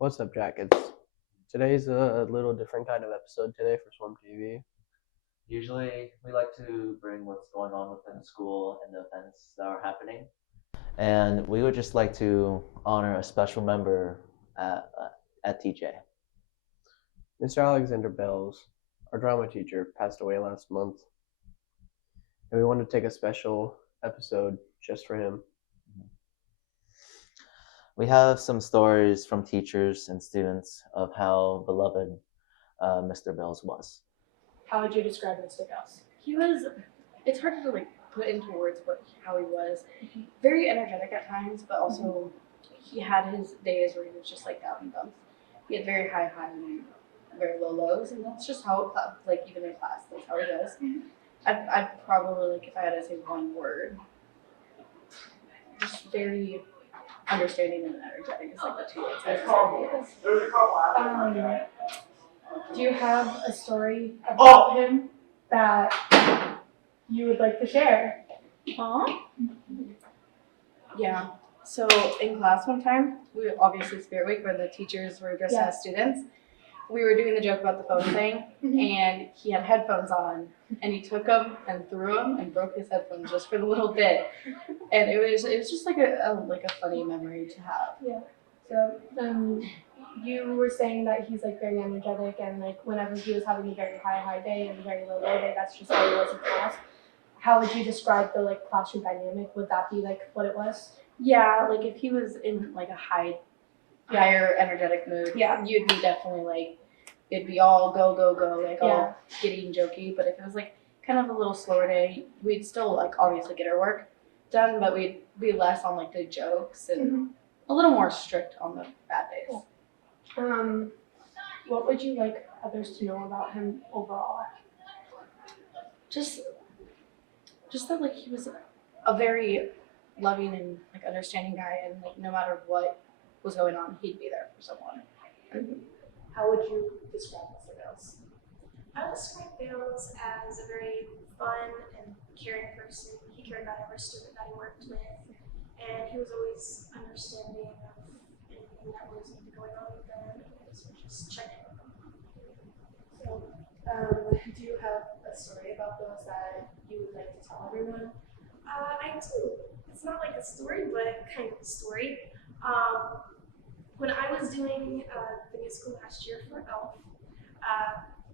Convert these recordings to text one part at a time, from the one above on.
What's up, Jackets? Today's a little different kind of episode today for Swim TV. Usually, we like to bring what's going on within the school and the events that are happening. And we would just like to honor a special member at TJ. Mr. Alexander Bells, our drama teacher, passed away last month, and we wanted to take a special episode just for him. We have some stories from teachers and students of how beloved Mr. Bells was. How would you describe Mr. Gauss? He was. It's hard to put into words how he was. Very energetic at times, but also he had his days where he was just like down and bumps. He had very high highs and very low lows, and that's just how even in class, that's how he was. I'd probably if I had to say one word, just very understanding and energetic is the two words I'd say. Do you have a story about him that you would like to share? Yeah. So in class one time, we were obviously Spirit Week where the teachers were dressed as students. We were doing the joke about the phone thing, and he had headphones on, and he took them and threw them and broke his headphones just for the little bit, and it was just like a funny memory to have. Yeah. So you were saying that he's very energetic, and whenever he was having a very high day and a very low day, that's just how he was in class. How would you describe the classroom dynamic? Would that be what it was? Yeah, if he was in a higher energetic mood, you'd be definitely it'd be all go go go, all getting jokey. But if it was kind of a little slower day, we'd still obviously get our work done, but we'd be less on the jokes and a little more strict on the bad days. What would you like others to know about him overall? Just that he was a very loving and understanding guy, and no matter what was going on, he'd be there for someone. How would you describe Mr. Bales? I would describe Bales as a very fun and caring person. He cared about every student that he worked with, and he was always understanding of anything that was maybe going on with them, and always would just check in with them. So, do you have a story about Bales that you would like to tell everyone? I do. It's not like a story, but kind of a story. When I was doing the musical last year for ELF,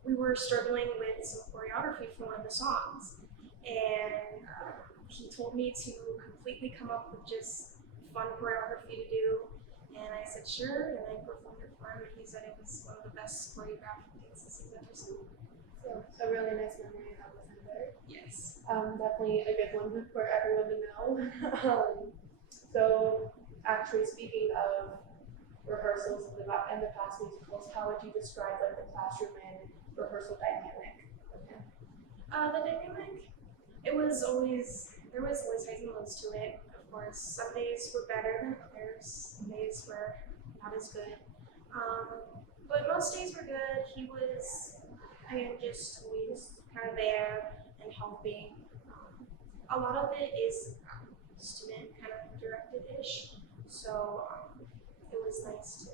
we were struggling with some choreography for one of the songs, and he told me to completely come up with just fun choreography to do, and I said sure, and I performed it for him, and he said it was one of the best choreographed things he's ever seen. So a really nice memory you have with him there. Yes. Definitely a good one for everyone to know. So actually speaking of rehearsals and the past musicals, how would you describe the classroom and rehearsal dynamic with him? The dynamic, there was always highs and lows to it. Of course, some days were better than others. Some days were not as good. But most days were good. He was just always kind of there and helping. A lot of it is student kind of directed-ish. So it was nice to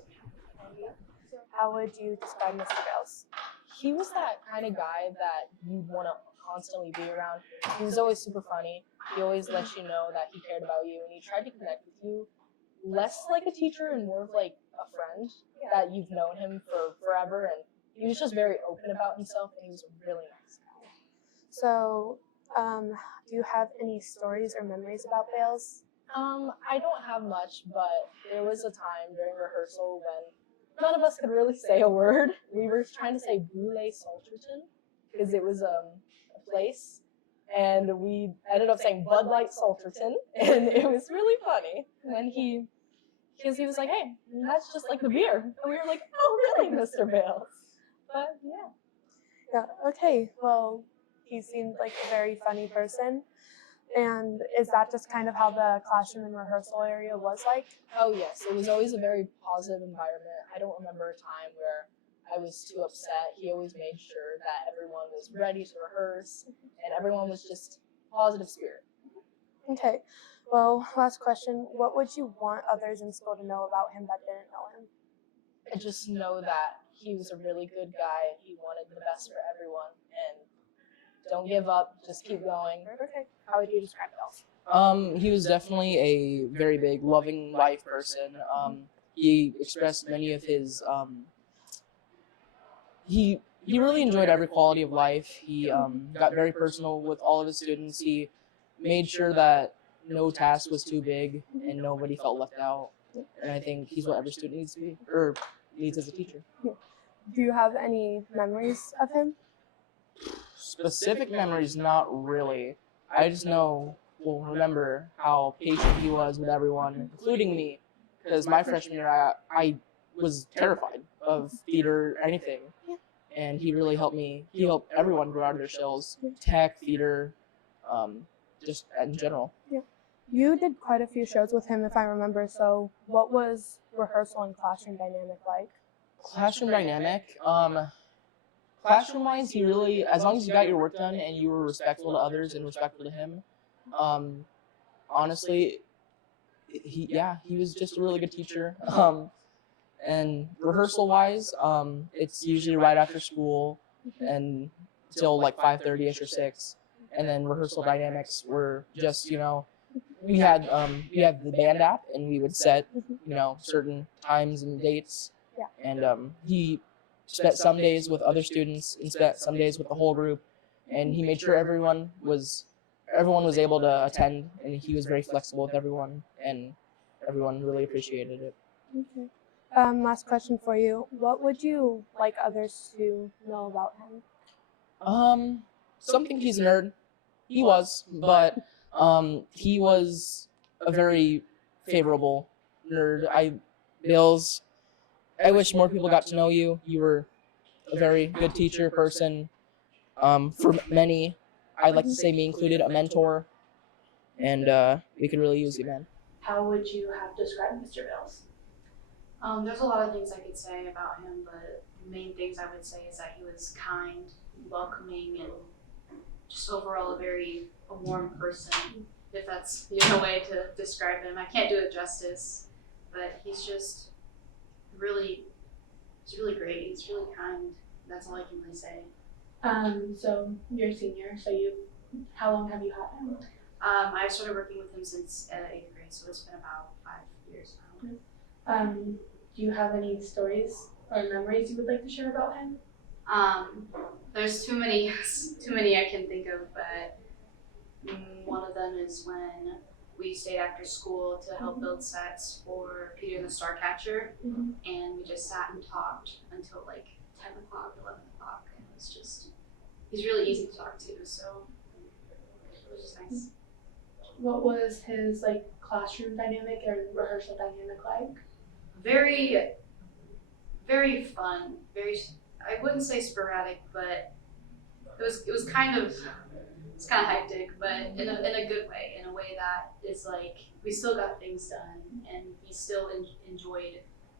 have him. So how would you describe Mr. Bales? He was that kind of guy that you'd want to constantly be around. He was always super funny. He always let you know that he cared about you, and he tried to connect with you less like a teacher and more of a friend that you've known him for forever. And he was just very open about himself, and he was a really nice guy. So, do you have any stories or memories about Bales? I don't have much, but there was a time during rehearsal when none of us could really say a word. We were trying to say Boulay Salterton because it was a place, and we ended up saying Bud Light Salterton, and it was really funny when because he was like, "Hey, that's just like the beer," and we were like, "Oh, really, Mr. Bales?" But yeah. Yeah. Okay. Well, he seemed like a very funny person. And is that just kind of how the classroom and rehearsal area was like? Oh yes, it was always a very positive environment. I don't remember a time where I was too upset. He always made sure that everyone was ready to rehearse and everyone was just positive spirit. Okay. Well, last question. What would you want others in school to know about him that didn't know him? I just know that he was a really good guy. He wanted the best for everyone, and don't give up. Just keep going. Okay. How would you describe Bells? He was definitely a very big, loving life person. He expressed many of his. He really enjoyed every quality of life. He got very personal with all of his students. He made sure that no task was too big and nobody felt left out. And I think he's what every student needs to be, or needs as a teacher. Do you have any memories of him? Specific memories, not really. I just remember how patient he was with everyone, including me, because my freshman year I was terrified of theater, anything, and he really helped me. He helped everyone grow out of their shells, tech, theater, just in general. Yeah. You did quite a few shows with him, if I remember. So, what was rehearsal and classroom dynamic like? Classroom dynamic. Classroom-wise, he really, as long as you got your work done and you were respectful to others and respectful to him, honestly, he was just a really good teacher. And rehearsal-wise, it's usually right after school and till like 5:30ish or 6, and then rehearsal dynamics were just we had the band app and we would set certain times and dates, and he spent some days with other students and spent some days with the whole group, and he made sure everyone was able to attend, and he was very flexible with everyone, and everyone really appreciated it. Okay. Last question for you. What would you like others to know about him? Some think he's a nerd. He was, but he was a very favorable nerd. Bills, I wish more people got to know you. You were a very good teacher, person. For many, I'd like to say me included, a mentor, and we could really use you, man. How would you have described Mr. Bills? There's a lot of things I could say about him, but the main things I would say is that he was kind, welcoming, and just overall a warm person, if that's a way to describe him. I can't do it justice, but he's really great. He's really kind. That's all I can really say. So you're a senior, so how long have you had him? I started working with him since 8th grade, so it's been about 5 years now. Do you have any stories or memories you would like to share about him? There's too many I can think of, but one of them is when we stayed after school to help build sets for Peter and the Starcatcher, and we just sat and talked until like 10 o'clock, 11 o'clock, and it was just, he's really easy to talk to, so it was just nice. What was his classroom dynamic or rehearsal dynamic like? Very, very fun. I wouldn't say sporadic, but it was kind of hectic, but in a good way, in a way that is like we still got things done, and he still enjoyed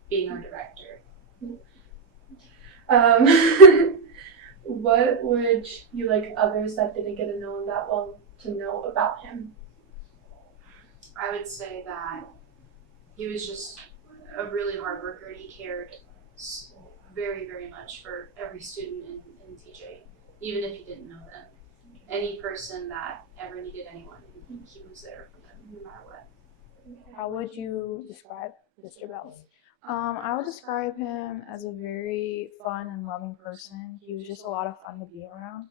being our director. What would you like others that didn't get to know him that well to know about him? I would say that he was just a really hard worker, and he cared very, very much for every student in TJ, even if he didn't know them. Any person that ever needed anyone, he was there for them, no matter what. How would you describe Mr. Bells? I would describe him as a very fun and loving person. He was just a lot of fun to be around.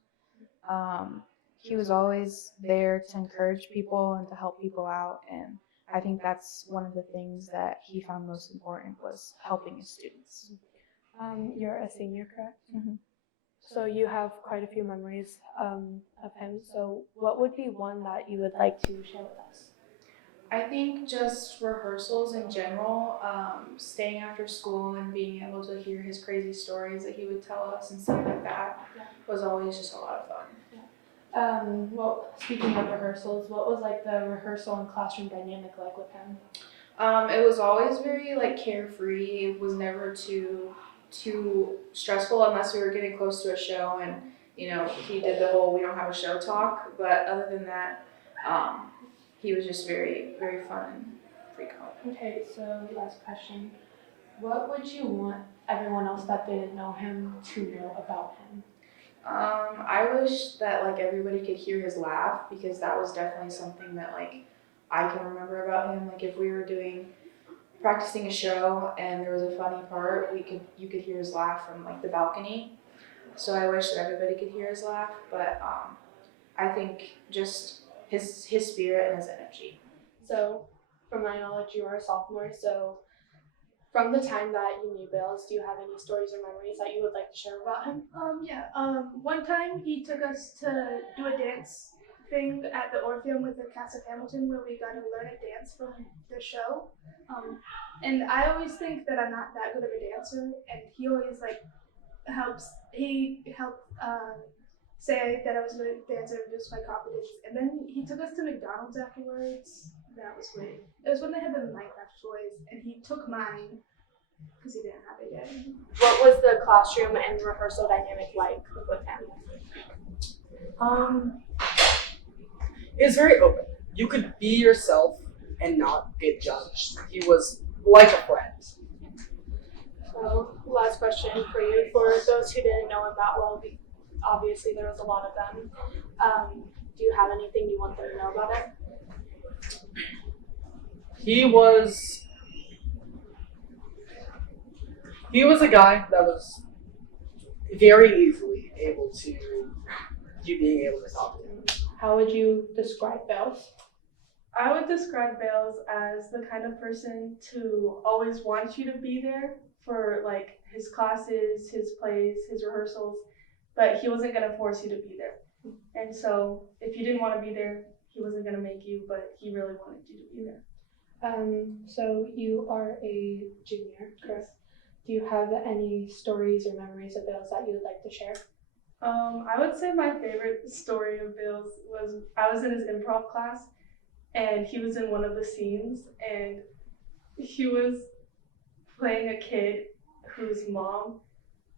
He was always there to encourage people and to help people out, and I think that's one of the things that he found most important was helping his students. You're a senior, correct? Mm-hmm. So you have quite a few memories of him. So what would be one that you would like to share with us? I think just rehearsals in general, staying after school and being able to hear his crazy stories that he would tell us and stuff like that was always just a lot of fun. Well, speaking of rehearsals, what was the rehearsal and classroom dynamic like with him? It was always very carefree. It was never too stressful unless we were getting close to a show, and he did the whole we don't have a show talk. But other than that, he was just very, very fun and free. Okay, so last question. What would you want everyone else that didn't know him to know about him? I wish that like everybody could hear his laugh, because that was definitely something that like I can remember about him. Like if we were practicing a show and there was a funny part, you could hear his laugh from like the balcony. So I wish that everybody could hear his laugh, but I think just his spirit and his energy. So, from my knowledge, you are a sophomore. So, from the time that you knew Bills, do you have any stories or memories that you would like to share about him? One time he took us to do a dance thing at the Orpheum with the cast of Hamilton, where we got to learn a dance from the show. And I always think that I'm not that good of a dancer, and he always helped say that I was a good dancer and boost my confidence. And then he took us to McDonald's afterwards. That was great. It was when they had the Minecraft toys, and he took mine because he didn't have it yet. What was the classroom and rehearsal dynamic like with him? It was very open. You could be yourself and not get judged. He was like a friend. So, last question for you. For those who didn't know him that well, obviously there was a lot of them. Do you have anything you want them to know about him? He was a guy that was very easily able to you being able to talk to him. How would you describe Bills? I would describe Bales as the kind of person to always want you to be there for like his classes, his plays, his rehearsals, but he wasn't gonna force you to be there. And so if you didn't want to be there, he wasn't gonna make you, but he really wanted you to be there. So you are a junior, correct? Do you have any stories or memories of Bills that you would like to share? I would say my favorite story of Bales was I was in his improv class, and he was in one of the scenes, and he was playing a kid whose mom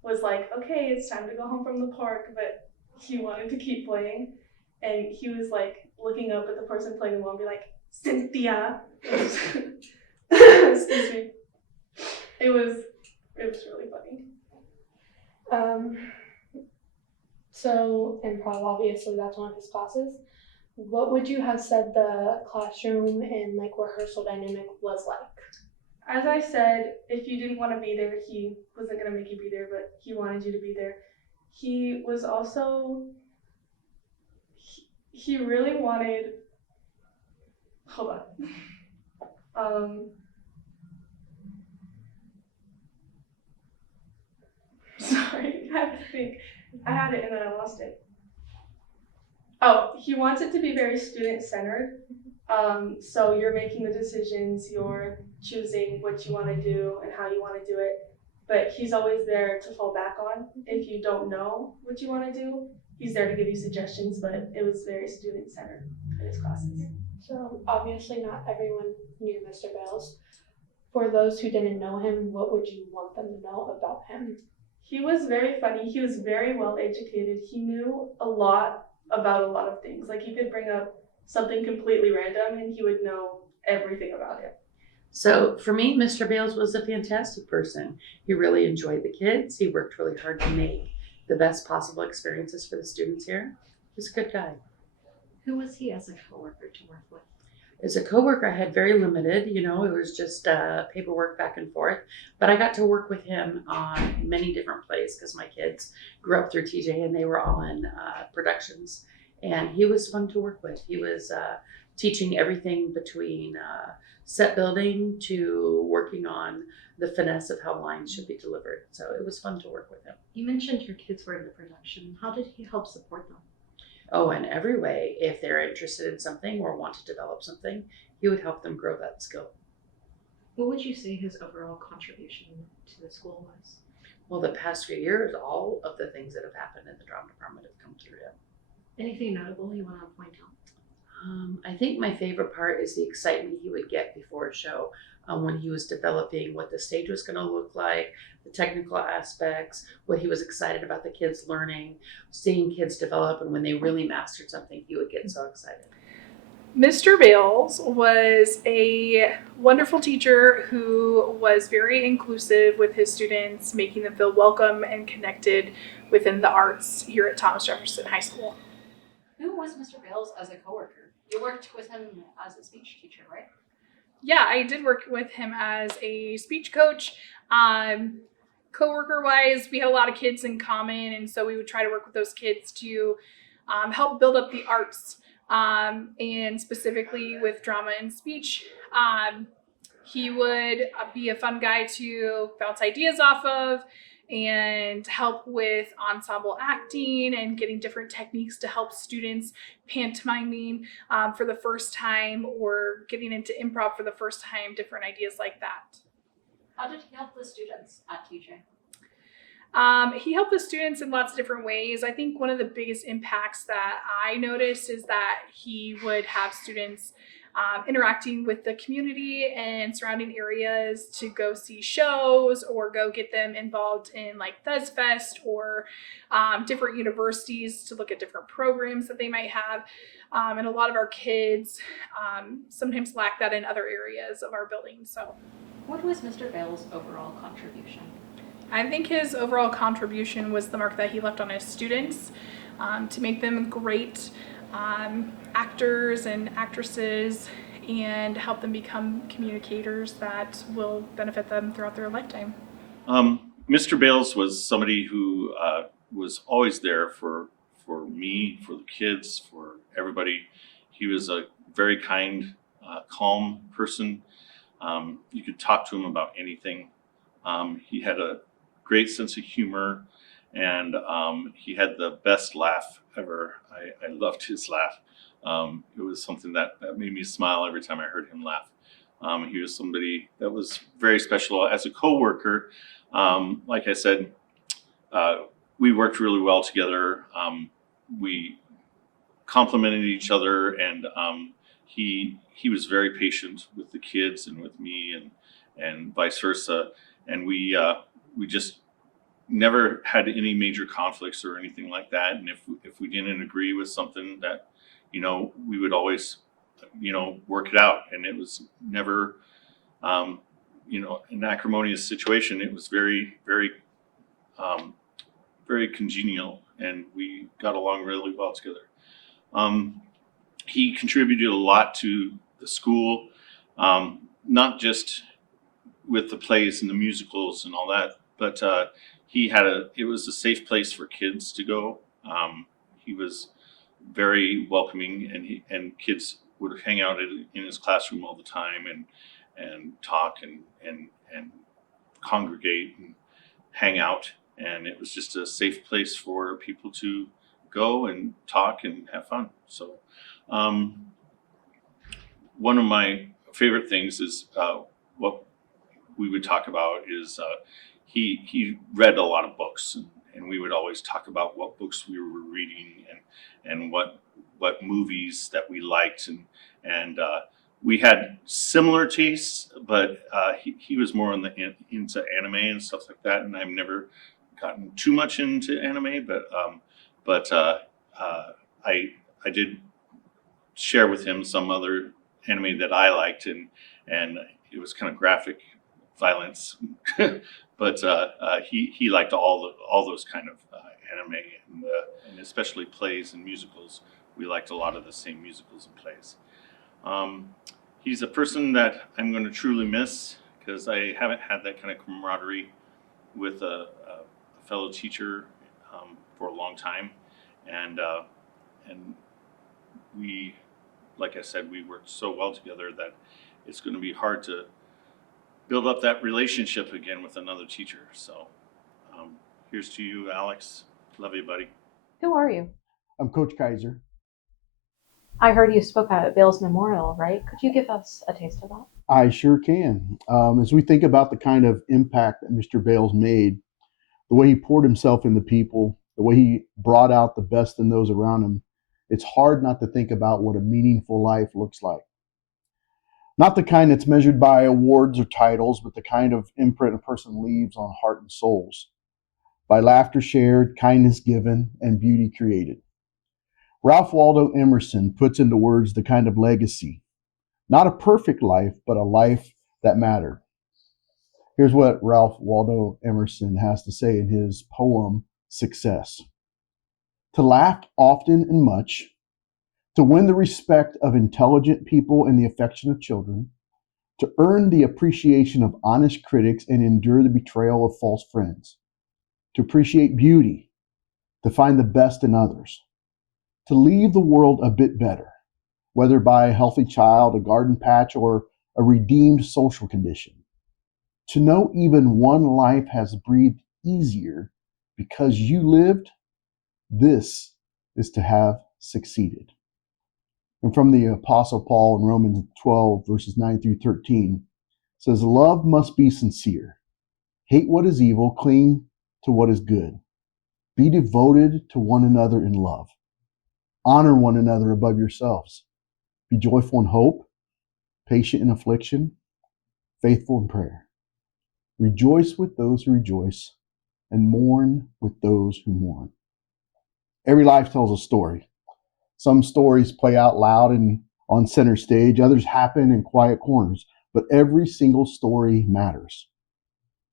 was like, okay, it's time to go home from the park, but he wanted to keep playing, and he was like looking up at the person playing the mom and be like, Cynthia. Excuse me. It was really funny. So improv, obviously that's one of his classes. What would you have said the classroom and like rehearsal dynamic was like? As I said, if you didn't want to be there, he wasn't going to make you be there, but he wanted you to be there. He was also, he really wanted, hold on. Sorry, I have to think. I had it and then I lost it. Oh, he wants it to be very student-centered. So you're making the decisions, you're choosing what you want to do and how you want to do it. But he's always there to fall back on. If you don't know what you want to do, he's there to give you suggestions, but it was very student-centered in his classes. So obviously not everyone knew Mr. Bales. For those who didn't know him, what would you want them to know about him? He was very funny. He was very well educated. He knew a lot about a lot of things. Like he could bring up something completely random and he would know everything about it. So for me, Mr. Bales was a fantastic person. He really enjoyed the kids. He worked really hard to make the best possible experiences for the students here. He's a good guy. Who was he as a coworker to work with? As a coworker, I had very limited, it was just paperwork back and forth. But I got to work with him on many different plays because my kids grew up through TJ and they were all in productions. And he was fun to work with. He was teaching everything between set building to working on the finesse of how lines should be delivered. So it was fun to work with him. You mentioned your kids were in the production. How did he help support them? Oh, in every way. If they're interested in something or want to develop something, he would help them grow that skill. What would you say his overall contribution to the school was? Well, the past few years, all of the things that have happened in the drama department have come through him. Anything notable you want to point out? I think my favorite part is the excitement he would get before a show when he was developing what the stage was going to look like, the technical aspects, what he was excited about the kids learning, seeing kids develop, and when they really mastered something, he would get so excited. Mr. Bales was a wonderful teacher who was very inclusive with his students, making them feel welcome and connected within the arts here at Thomas Jefferson High School. Who was Mr. Bales as a coworker? You worked with him as a speech teacher, right? Yeah, I did work with him as a speech coach. Coworker wise, we had a lot of kids in common, and so we would try to work with those kids to help build up the arts, and specifically with drama and speech. He would be a fun guy to bounce ideas off of and help with ensemble acting and getting different techniques to help students pantomiming for the first time, or getting into improv for the first time, different ideas like that. How did he help the students at TJ? He helped the students in lots of different ways. I think one of the biggest impacts that I noticed is that he would have students interacting with the community and surrounding areas to go see shows or go get them involved in like ThesFest or different universities to look at different programs that they might have. And a lot of our kids sometimes lack that in other areas of our building. So, what was Mr. Bales' overall contribution? I think his overall contribution was the mark that he left on his students, to make them great actors and actresses and help them become communicators that will benefit them throughout their lifetime. Mr. Bales was somebody who was always there for me, for the kids, for everybody. He was a very kind, calm person. You could talk to him about anything. He had a great sense of humor, and he had the best laugh ever. I loved his laugh. It was something that made me smile every time I heard him laugh. He was somebody that was very special as a coworker. Like I said, we worked really well together. We complimented each other, and he was very patient with the kids and with me, and vice versa. And we just never had any major conflicts or anything like that. And if we didn't agree with something, that we would always work it out. And it was never an acrimonious situation. It was very, very very congenial, and we got along really well together. He contributed a lot to the school, not just with the plays and the musicals and all that, but it was a safe place for kids to go. He was very welcoming, and kids would hang out in his classroom all the time and talk and congregate and hang out. And it was just a safe place for people to go and talk and have fun. So one of my favorite things is what we would talk about is he read a lot of books, and we would always talk about what books we were reading and what movies that we liked, and we had similar tastes, but he was more into anime and stuff like that, and I've never gotten too much into anime, but I did share with him some other anime that I liked, and it was kind of graphic violence, but he liked all those kind of anime, and especially plays and musicals. We liked a lot of the same musicals and plays. He's a person that I'm going to truly miss, because I haven't had that kind of camaraderie with a fellow teacher for a long time, and we, like I said, we worked so well together that it's going to be hard to build up that relationship again with another teacher. So here's to you, Alex. Love you, buddy. Who are you? I'm Coach Kaiser. I heard you spoke at Bales Memorial, right? Could you give us a taste of that? I sure can. As we think about the kind of impact that Mr. Bales made, the way he poured himself into people, the way he brought out the best in those around him, it's hard not to think about what a meaningful life looks like. Not the kind that's measured by awards or titles, but the kind of imprint a person leaves on heart and souls, by laughter shared, kindness given, and beauty created. Ralph Waldo Emerson puts into words the kind of legacy, not a perfect life, but a life that mattered. Here's what Ralph Waldo Emerson has to say in his poem, Success. To laugh often and much, to win the respect of intelligent people and the affection of children, to earn the appreciation of honest critics and endure the betrayal of false friends, to appreciate beauty, to find the best in others, to leave the world a bit better, whether by a healthy child, a garden patch, or a redeemed social condition. To know even one life has breathed easier because you lived, this is to have succeeded. And from the Apostle Paul in Romans 12, verses 9 through 13, says, love must be sincere. Hate what is evil, cling to what is good. Be devoted to one another in love. Honor one another above yourselves. Be joyful in hope, patient in affliction, faithful in prayer. Rejoice with those who rejoice, and mourn with those who mourn. Every life tells a story. Some stories play out loud and on center stage, others happen in quiet corners, but every single story matters.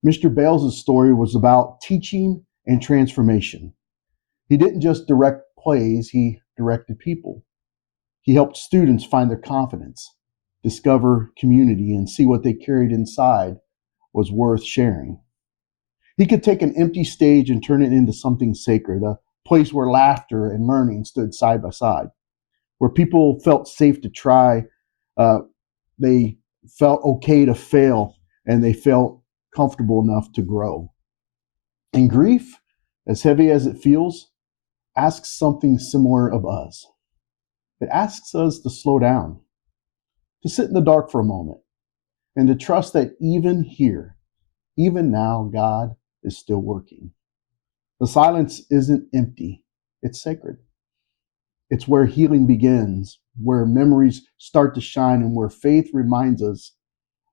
Mr. Bales' story was about teaching and transformation. He didn't just direct plays, he directed people. He helped students find their confidence, discover community, and see what they carried inside was worth sharing. He could take an empty stage and turn it into something sacred, a place where laughter and learning stood side by side, where people felt safe to try, they felt okay to fail, and they felt comfortable enough to grow. And grief, as heavy as it feels, asks something similar of us. It asks us to slow down, to sit in the dark for a moment, and to trust that even here, even now, God is still working. The silence isn't empty, it's sacred. It's where healing begins, where memories start to shine, and where faith reminds us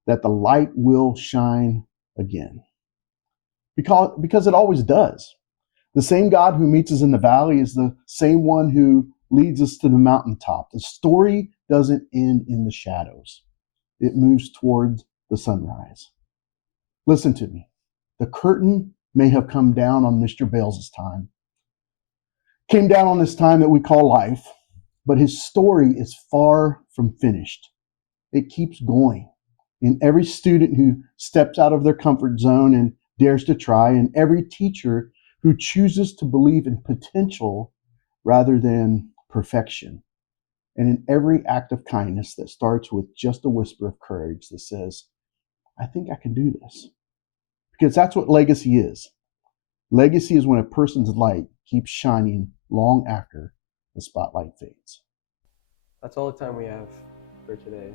that the light will shine again. Because it always does. The same God who meets us in the valley is the same one who leads us to the mountaintop. The story doesn't end in the shadows. It moves towards the sunrise. Listen to me. The curtain may have come down on Mr. Bales' time. Came down on this time that we call life, but his story is far from finished. It keeps going. In every student who steps out of their comfort zone and dares to try, and every teacher who chooses to believe in potential rather than perfection, and in every act of kindness that starts with just a whisper of courage that says, I think I can do this. Because that's what legacy is. Legacy is when a person's light keeps shining long after the spotlight fades. That's all the time we have for today.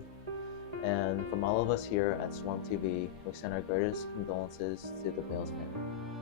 And from all of us here at Swarm TV, we send our greatest condolences to the Bales family.